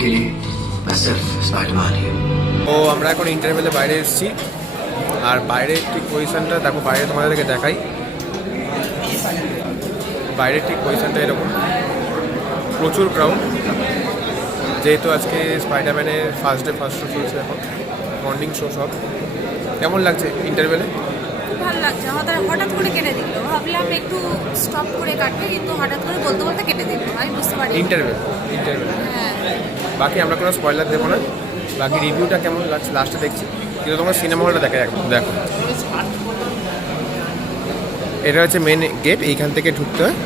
के लिए मैं सिर्फ स्पाइडरमैन ही हूँ। ও আমরা এখন ইন্টারভেলে বাইরে এসেছি আর বাইরের ঠিক পজিশনটা দেখো, বাইরে তোমাদেরকে দেখাই। বাইরের ঠিক পজিশনটা এরকম, প্রচুর ক্রাউড, যেহেতু আজকে স্পাইডারম্যানের ফার্স্ট শো চলছে, এখন মর্নিং শো সব। কেমন লাগছে ইন্টারভেলে? খুব ভালো লাগছে। হঠাৎ করে কেটে দিল, ভাবলাম একটু স্টপ করে কাটবে, কিন্তু হঠাৎ করে বলতে বলতে কেটে দিল, আমি বুঝতে পারি। ইন্টারভেল হ্যাঁ, বাকি আমরা কোনো স্পয়লার দেবো না, বাকি রিভিউটা কেমন লাগছে লাস্টে দেখছি। কিন্তু তোমার সিনেমা হলটা দেখা একদম দেখো, এটা হচ্ছে মেন গেট, এইখান থেকে ঢুকতে হয়।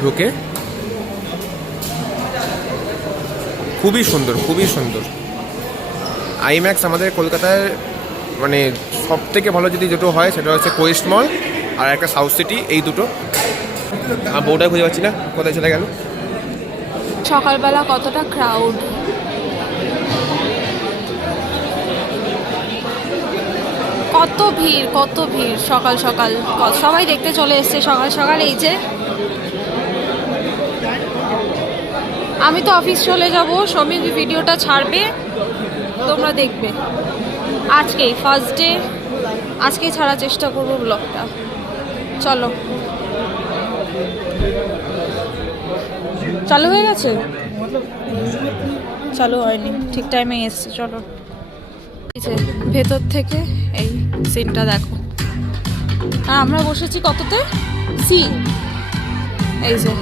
ঢুকে খুবই সুন্দর, খুবই সুন্দর। আইম্যাক্স আমাদের কলকাতার মানে সব থেকে ভালো যদি দুটো হয় সেটা হচ্ছে কোয়েস্ট মল আর একটা সাউথ সিটি, এই দুটো। আর বউটাই খুঁজে পাচ্ছি না, কোথায় চলে গেল। সকালবেলা কতটা ক্রাউড, কত ভিড়, কত ভিড় সকাল সকাল। সবাই দেখতে চলে এসছে সকাল সকাল। এই যে আমি তো অফিস চলে যাব, সমীর ভিডিওটা ছাড়বে, তোমরা দেখবে। আজকেই ফার্স্ট ডে, আজকেই ছাড়ার চেষ্টা করবো ব্লগটা। চলো, চালু হয়ে গেছে? চালু হয়নি, ঠিক টাইমে এসছে। চলো, এই যে ভেতর থেকে এই সিনটা দেখো। আর আমরা বসেছি কততে? সি, এই যে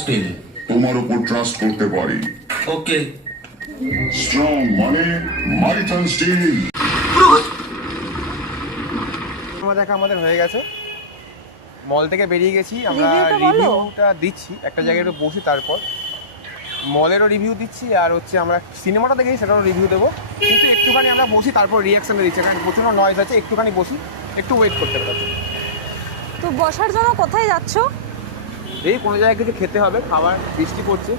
স্টিল তোমার উপর ট্রাস্ট করতে পারি। ওকে স্ট্রং মানে মাইথন স্টিল। আমাদের হয়ে গেছে, মল থেকে বেরিয়ে গেছি আমরা। রিভিউটা দিচ্ছি, একটা জায়গায় একটু বসি, তারপর মলেরও রিভিউ দিচ্ছি, আর হচ্ছে আমরা সিনেমাটা দেখেছি সেটারও রিভিউ দেবো। কিন্তু একটুখানি আমরা বসি, তারপর রিয়াকশানটা দিচ্ছি, কারণ প্রচণ্ড নয়েজ আছে। একটুখানি বসি, একটু ওয়েট করতে পারছি। তো বসার জন্য কোথায় যাচ্ছ? এই কোনো জায়গায় কিছু খেতে হবে, খাবার, বৃষ্টি পড়ছে,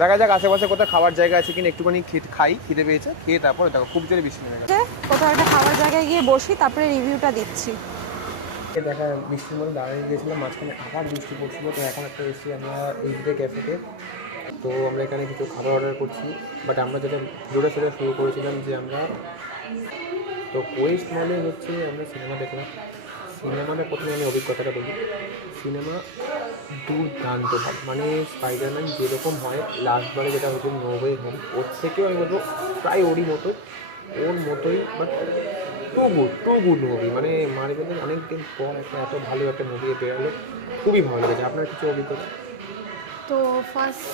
দেখা যাক আশেপাশে কোথাও খাবার জায়গা আছে কিনা। একটুখানি খাই, খিদে পেয়েছে, খেয়ে তারপরে দেখো খুব জোরে বৃষ্টি নেমে গেছে। কোথাও একটা খাবার জায়গায় গিয়ে বসি, তারপরে রিভিউটা দিচ্ছি। দেখা বৃষ্টির মধ্যে দাঁড়িয়ে গিয়েছিলাম, মাঝখানে আবার বৃষ্টি পড়ছিল। তো এখন একটা এসেছি আমরা এইচডি ক্যাফেতে। তো আমরা এখানে কিছু খাবার অর্ডার করছি, বাট আমরা যেটা জোরে সোরে শুরু করেছিলাম যে আমরা তো কোয়েস্ট মলে হচ্ছে আমরা সিনেমা দেখলাম। সিনেমাটা প্রথমে আমি অভিজ্ঞতাটা বলি। সিনেমা দুর্দান্ত, মানে স্পাইডারম্যান যেরকম হয় লাস্টবারে যেটা হচ্ছে নো ওয়ে হোম, ওর থেকেও আমি বলবো প্রায় ওর মতোই, বাট টু গুড মুভি। মানে মার্ভেলের অনেক দিন পর এত ভালো একটা মুভি বেরোলো, খুবই ভালো লেগেছে। আপনার কিছু অভিজ্ঞতা? তো ফার্স্ট